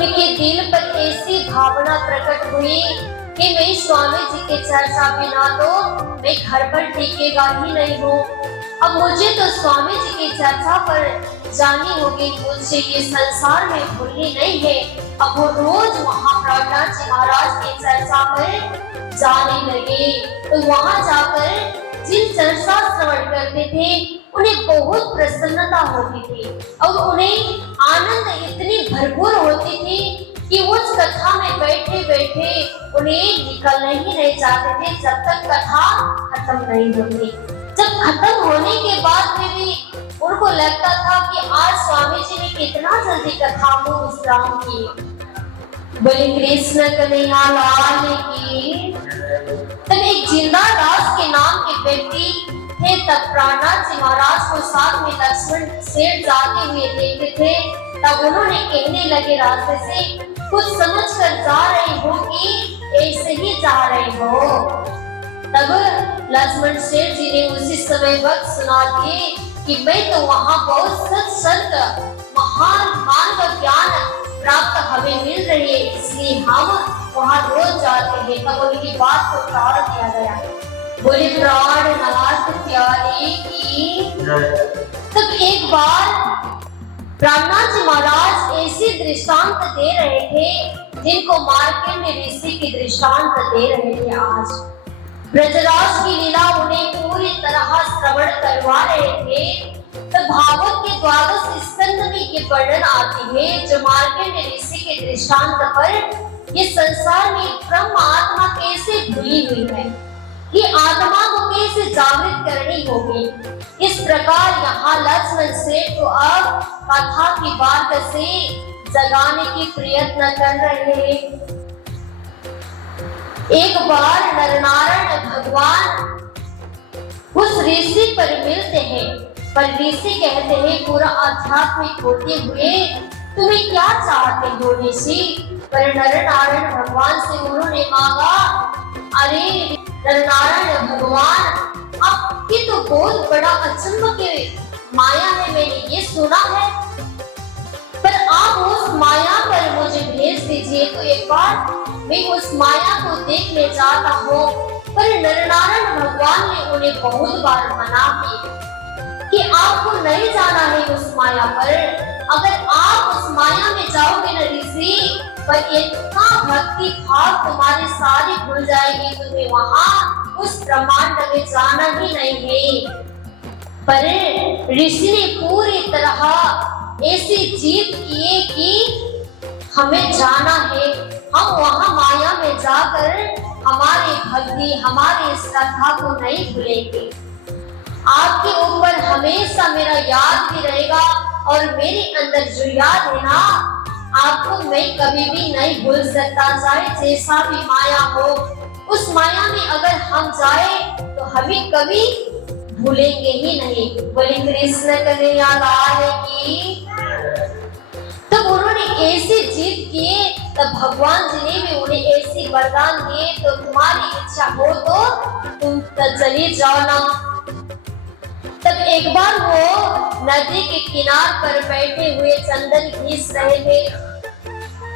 उनके दिल पर ऐसी भावना प्रकट हुई कि मैं स्वामी जी के चर्चा बिना तो मैं घर पर टिकेगा ही नहीं हूँ। अब मुझे तो स्वामी जी की चर्चा पर जानी होगी, मुझे ये संसार में भूलनी नहीं है। अब वो रोज वहाँ प्रहलाद जी महाराज की चर्चा पर जाने लगे। तो वहाँ जाकर जिन चर्चा श्रवण करते थे उन्हें बहुत प्रसन्नता होती थी और उन्हें आनंद इतनी भरपूर होती थी कि उस कथा में बैठे बैठे उन्हें निकलना ही नहीं चाहते थे जब तक कथा खत्म नहीं होती। जब खत्म होने के बाद में भी उनको लगता था कि आज स्वामी जी ने कितना जल्दी कथा को विश्राम की। बोले कृष्ण कन्हैया लाल की। तब एक जिंदा दास के नाम के व्यक्ति थे। तब प्रहलाद जी महाराज को साथ में लक्ष्मण सेठ जाते हुए देखते थे। तब उन्होंने कहने लगे, रास्ते से कुछ समझ कर जा रहे हो कि ऐसे ही जा रहे हो। तब लक्ष्मण सेठ जी ने उसी समय वक्त सुना दिए कि मैं तो वहाँ बहुत सत्संग महान मार्ग ज्ञान प्राप्त हमें मिल रही है, इसलिए हम वहाँ रोज जाते हैं। तब उनकी बात को टाल दिया गया। बोले प्राणनाथ प्यारे की। तब एक बार प्रहलाद जी महाराज ऐसी दृष्टांत दे रहे थे जिनको मार्कंडेय ऋषि की दृष्टांत दे रहे थे। आज ब्रजराज की लीला उन्हें पूरी तरह श्रवण करवा रहे थे। तो भागवत के द्वादश स्कंद में ये वर्णन आती है जो मार्कंडेय ऋषि के दृष्टांत पर ये संसार में ब्रह्म आत्मा कैसे भूली हुई है, ये आत्मा को कैसे जागृत करनी होगी। इस प्रकार यहाँ लक्ष्मण सेठ को अब कथा की बात से जगाने की प्रयत्न कर रहे हैं। एक बार नरनारायण भगवान उस ऋषि पर मिलते हैं, पर ऋषि कहते हैं पूरा आध्यात्मिक होते हुए तुम्हें क्या चाहते हो ऋषि। पर नरनारायण भगवान से उन्होंने मांगा, अरे नरनारायण भगवान आपकी तो बहुत बड़ा अचंभ के माया है, मैंने ये सुना है, पर आप उस माया पर मुझे भेज दीजिए तो एक बार मैं उस माया को देखने जाता हूँ। पर नरनारायण भगवान ने उन्हें बहुत बार मना किया कि आपको नहीं जाना है उस माया पर। अगर आप उस माया में जाओगे न ऋषि, पर इतना भक्ति भाव तुम्हारे सारे भूल जाएगी, तुम्हें वहाँ उस ब्रह्मांड में जाना ही नहीं है। पर ऋषि ने पूरी तरह ऐसी जीत किए कि हमें जाना है, हम वहाँ माया में जाकर हमारी भक्ति हमारी श्रद्धा को नहीं भूलेंगे। आपके ऊपर हमेशा मेरा याद भी रहेगा और मेरे अंदर जो याद है ना, आपको मैं कभी भी नहीं भूल सकता, चाहे जैसा भी माया हो। उस माया में अगर हम जाए तो हमें कभी भूलेंगे ही नहीं। बोले कृष्ण कन्हैया लाल की। तब उन्होंने ऐसी जीत किए, तब भगवान जी ने भी उन्हें ऐसी वरदान दिए, तो तुम्हारी इच्छा हो तो तुम चले जाओ ना। तब एक बार वो नदी के किनार पर बैठे हुए चंदन घिस रहे थे।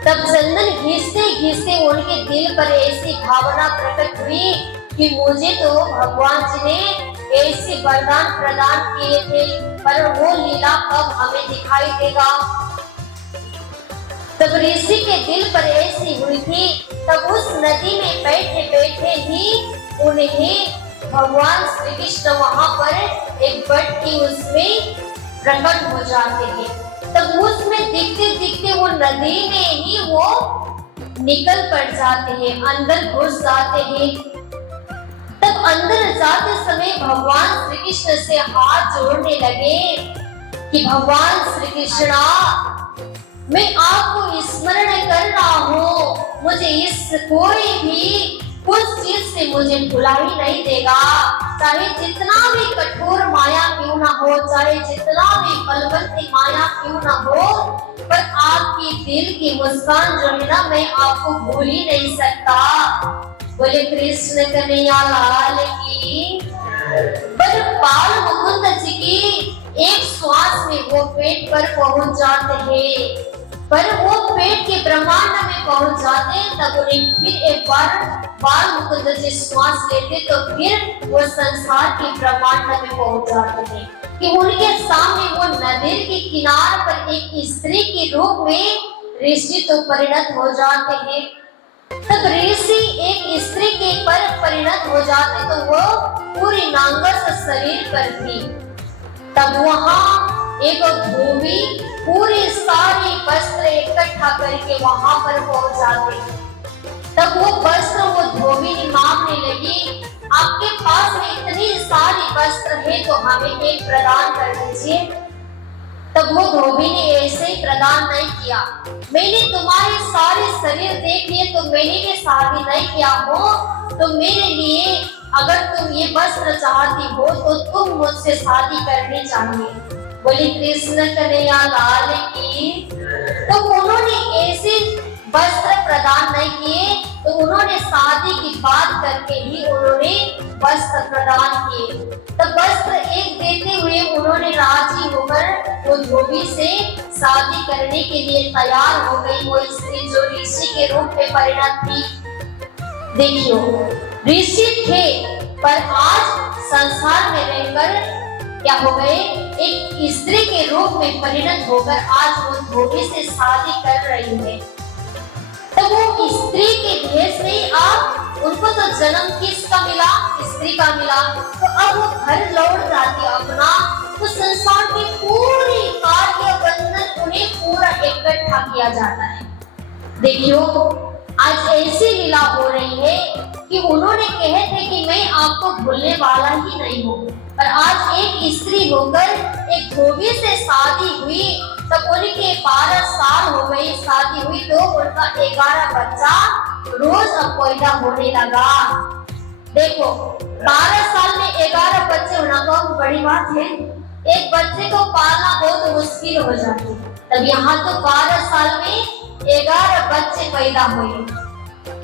तब चंदन घिसते घिसते उनके दिल पर ऐसी भावना प्रकट हुई कि मुझे तो भगवान जी ने ऐसे वरदान प्रदान किए थे, पर वो लीला कब हमें दिखाई देगा। तब ऋषि के दिल पर ऐसी हुई थी। तब उस नदी में बैठे बैठे ही उन्हें भगवान श्री कृष्ण वहां पर एक बट की उसमें प्रकट हो जाते हैं। तब उसमें दिखते दिखते वो नदी में ही वो निकल पड़ जाते हैं, अंदर घुस जाते हैं। तब अंदर जाते समय भगवान श्री कृष्ण से हाथ जोड़ने लगे कि भगवान श्री कृष्णा, मैं आपको स्मरण कर रहा हूँ, मुझे इस कोई भी उस चीज से मुझे भुला ही नहीं देगा। चाहे जितना भी कठोर माया क्यों ना हो, चाहे जितना भी बलवंती माया क्यों ना हो, पर आपकी दिल की मुस्कान जो है ना, मैं आपको भूल ही नहीं सकता। बोले कृष्ण कन्हैया लाल की। पर बाल मुकुंद जी की एक श्वास में वो पेट पर पहुंच जाते हैं, पर वो पेट के ब्रह्मांड में पहुंच जाते तब उन्हें फिर एक बार मुकुंद जी श्वास लेते तो फिर वो संसार के ब्रह्मांड में पहुंच जाते हैं कि उनके सामने वो नदी के किनारे पर एक स्त्री के रूप में ऋषि तो परिणत हो जाते हैं। तब ऋषि एक स्त्री के पर परिणत हो जाते तो वो पूरी नांगस शरीर पर थी। तब वहां एक धोबी पूरी सारी वस्त्र इकट्ठा करके वहां पर पहुंच जाते। तब वो वस्त्र वो धोबी ने मांगने लगी, आपके पास में इतनी सारी वस्त्र है तो हमें एक प्रदान कर दीजिए। तब वो धोबी ने ऐसे ही प्रदान नहीं किया, मैंने तुम्हारे सारे शरीर देख लिए तो मैंने भी शादी नहीं किया हो, तो मेरे लिए अगर तुम ये वस्त्र चाहती हो तो तुम मुझसे शादी करनी चाहिए। बोली कृष्ण कन्हैया लाल की। तो उन्होंने ऐसे वस्त्र प्रदान नहीं किए, तो उन्होंने शादी की बात करके ही उन्होंने वस्त्र प्रदान किए। तब वस्त्र एक देते हुए उन्होंने राजी होकर वो धोबी से शादी करने के लिए तैयार हो गई, वो स्त्री जो ऋषि के रूप में परिणत थी। देखियो ऋषि थे पर आज संसार में रहकर क्या हो गए, एक स्त्री के रूप में परिणत होकर आज वो धोबी से शादी कर रही है। तो वो स्त्री के भेष में आप उनको तो जन्म किसका मिला, स्त्री का मिला, तो अब वो घर लौट जाती अपना, तो संसार की पूरी कार्य बंधन उन्हें पूरा इकट्ठा किया जाता है। देखियो आज ऐसी लीला हो रही है कि उन्होंने कहे थे कि मैं आपको भूलने वाला ही नहीं हूँ, पर आज एक स्त्री होकर एक धोबी से शादी हुई, तब उनके 12 साल हो गई शादी हुई तो उनका 11 बच्चा रोज अब पैदा होने लगा। देखो 12 साल में 11 बच्चे होना बहुत बड़ी बात है, एक बच्चे को पालना बहुत मुश्किल हो जाती है। तब यहाँ तो 12 साल में 11 बच्चे पैदा हुए।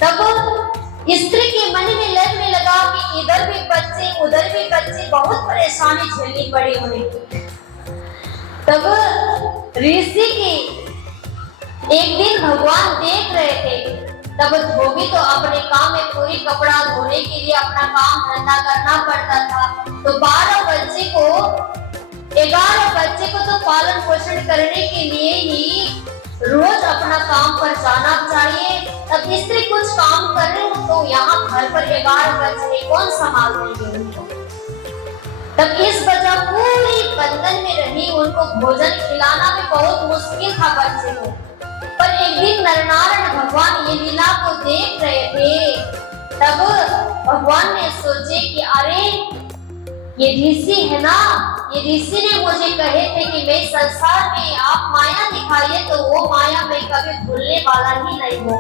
तब स्त्री के मन में लगने लगा कि इधर भी बच्चे उधर भी बच्चे, बहुत परेशानी झेलनी पड़ी उन्हें। तब ऋषि की एक दिन भगवान देख रहे थे, तब धोबी तो अपने काम में पूरी कपड़ा धोने के लिए अपना काम धंधा करना पड़ता था, तो 11 बच्चे को तो पालन पोषण करने के लिए ही रोज अपना काम पर जाना चाहिए। तब स्त्री कुछ काम कर रहे हो तो यहाँ घर पर 11 बच्चे कौन संभाल देंगे उनको। तब इस वजह पूरी बंधन में रही, उनको भोजन खिलाना भी बहुत मुश्किल था बच्चे को। पर एक दिन नरनारायण भगवान ये लीला को देख रहे थे, तब भगवान ने सोचे कि अरे ये ऋषि है ना, ये ऋषि ने मुझे कहे थे कि मैं संसार में आप माया दिखाइए तो वो माया मैं कभी भूलने वाला ही नहीं हूँ,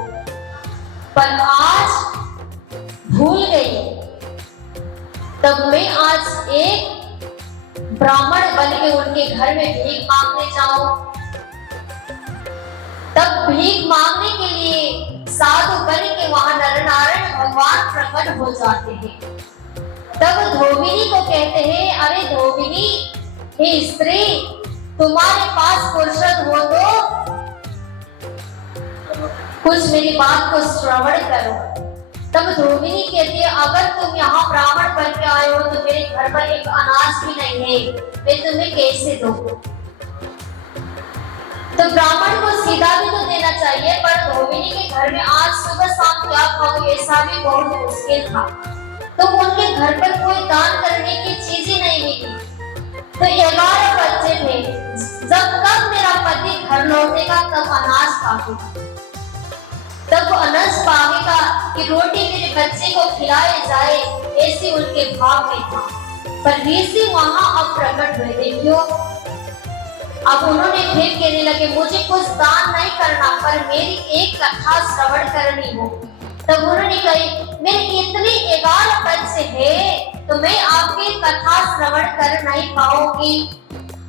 पर आज भूल गई। तब मैं आज एक ब्राह्मण बन के उनके घर में भीख मांगने जाऊं। तब भीख मांगने के लिए साधु बन के वहां नरनारायण भगवान प्रकट हो जाते हैं। तब धोबिनी को कहते हैं, अरे धोबिनी हे स्त्री, तुम्हारे पास फुर्सत हो तो कुछ मेरी बात को श्रवण करो। तब धोबिनी कहती है, अगर तुम यहाँ ब्राह्मण बन के आए हो तो मेरे घर पर एक अनाज भी नहीं है, मैं तुम्हें कैसे दूं? तो ब्राह्मण को सीधा भी तो देना चाहिए, पर धोबिनी के घर में आज सुबह शाम क्या खाऊं ऐसा भी बहुत मुश्किल था। तो उनके घर पर कोई दान करने की चीज ही नहीं मिली। तो 11 बच्चे थे, जब तक मेरा पति घर लौटेगा तब अनाज खाऊंगा, तब अनाज पाएगा कि रोटी मेरे बच्चे को खिलाए जाए, ऐसी उनके भाव में था। पर ऋषि वहां अब प्रकट हुए। देखियो अब उन्होंने फिर कहने लगे, मुझे कुछ दान नहीं करना, पर मेरी एक कथा श्रवण करनी हो। तब उन्होंने कही, मेरे इतने 11 बच्चे हैं तो मैं आपकी कथा श्रवण कर नहीं पाऊंगी।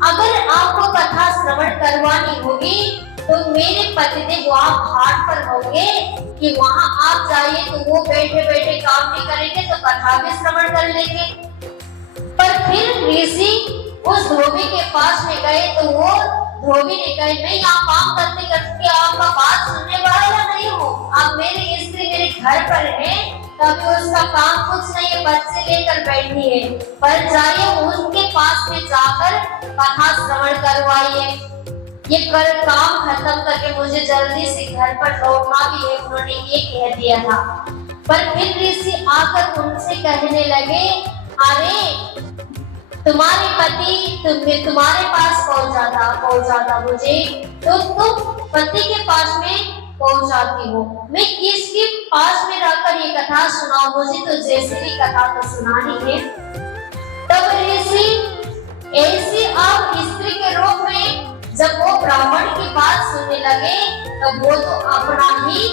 अगर आपको कथा श्रवण करवानी होगी तो मेरे पतिदेव वहाँ घाट पर होंगे कि वहाँ आप जाइए तो वो बैठे बैठे काम भी करेंगे तो कथा भी श्रवण कर लेंगे। पर फिर ऋषि उस धोबी के पास में गए तो वो धोबी ने कहा, मैं यहाँ काम करते करते आपका बात सुनने वाला घर पर है, तभी उसका काम कुछ नहीं है, बच्चे लेकर बैठी है, पर जाइए उनके पास में जाकर कथा श्रवण करवाइए। ये कर काम खत्म करके मुझे जल्दी से घर पर लौटना भी है, उन्होंने ये कह दिया था। पर फिर ऋषि आकर उनसे कहने लगे, अरे तुम्हारे पति तुम्हारे पास पहुंचाता मुझे, तो तुम पति के पास में पहुंचाती हो, मैं किसके पास में रहकर ये कथा सुनाऊं, मुझे तो जैसे भी कथा तो सुनानी है। तब ऋषि ऐसी अब स्त्री के रूप में जब वो ब्राह्मण की बात सुनने लगे, तब वो तो अपना ही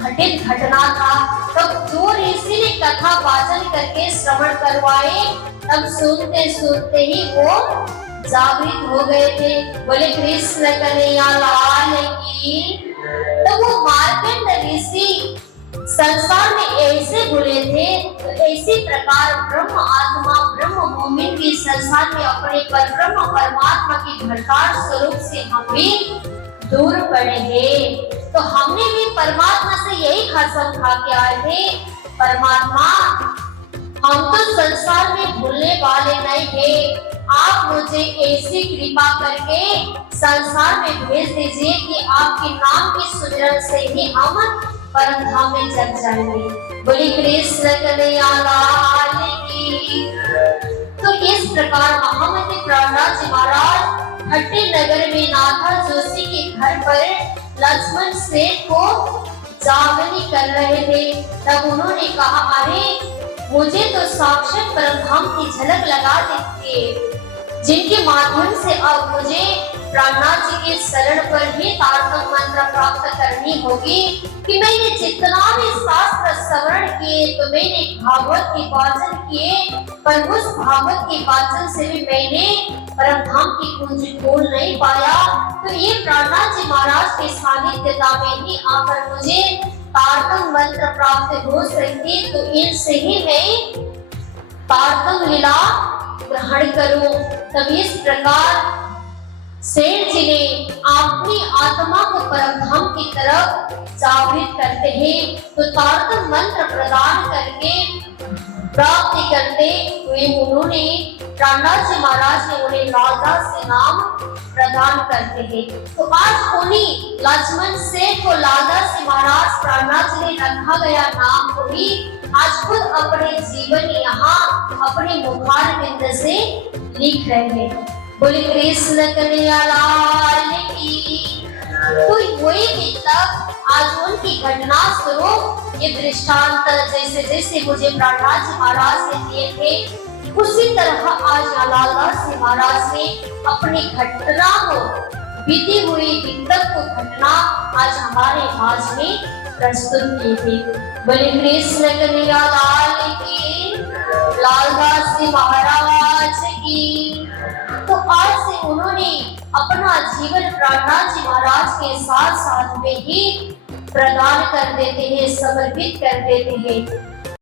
घटित घटना था। तब जो ऋषि ने कथा वाचन करके श्रवण करवाए, तब सुनते सुनते ही वो जागृत हो गए थे। बोले कृष्ण कन्हैया लाल की। तो वो मार्कंड ऋषि संसार में ऐसे भूले थे, तो इसी प्रकार ब्रह्म आत्मा ब्रह्म मोमिन भी संसार में अपने पर ब्रह्म परमात्मा की घटार स्वरूप से हम भी दूर पड़े हैं। तो हमने भी परमात्मा से यही कसम खा के आए थे, परमात्मा हम तो संसार में भूलने वाले नहीं थे, आप मुझे ऐसी कृपा करके संसार में भेज दीजिए कि आपके नाम के सुमिरन से ही हम परम धाम में चल जाएंगे। बोली कृष्ण कन्हैया लाल की। तो इस प्रकार महामती प्रहलाद जी महाराज हट्टी नगर में नाथा जोशी के घर पर लक्ष्मण सेठ को जागनी कर रहे थे। तब उन्होंने कहा, अरे मुझे तो साक्षात परमधाम की झलक लगा देती है, जिनके माध्यम से अब मुझे प्राणनाथ जी के शरण पर ही तारक मंत्र प्राप्त करनी होगी कि मैंने जितना भी शास्त्र श्रवण किए, तो मैंने भागवत के वाचन किए, पर उस भागवत के वाचन से भी मैंने परमधाम की कुंजी खोल नहीं पाया। तो ये प्राणनाथ जी महाराज के सानिध्यता में ही आकर मुझे तारक मंत्र प्राप्त हो सके, तो इनसे ही मैं तारक लीला ग्रहण करूं। तब इस प्रकार सेठ जी ने अपनी आत्मा को परमधाम की तरफ जागृत करते हैं। तो तारक मंत्र प्रदान करके प्राप्ति करते हुए उन्होंने प्राणनाथ जी महाराज ने उन्हें लालदास से नाम प्रदान करते हैं। तो आज उन्हीं लक्ष्मण सेठ को लालदास जी महाराज प्राणनाथ जी ने रखा गया नाम को ही आज खुद अपने जीवन यहाँ अपने मुखार बिंद से लिख रहे हैं। बोले कृष्ण कन्हैया लाल की। तो वही भी तब आज उनकी घटना स्वरूप ये दृष्टांत जैसे जैसे मुझे प्राणनाथ जी महाराज ने दिए थे, उसी तरह आज लालदास जी महाराज ने अपनी घटना को बीती हुई वितक को घटना आज हमारे आज में प्रस्तुत की थी। बोले कृष्ण कन्हैया लाल की, लालदास जी महाराज की। तो आज से उन्होंने अपना जीवन प्राणनाथ जी महाराज के साथ साथ में ही प्रदान कर देते हैं, समर्पित कर देते हैं।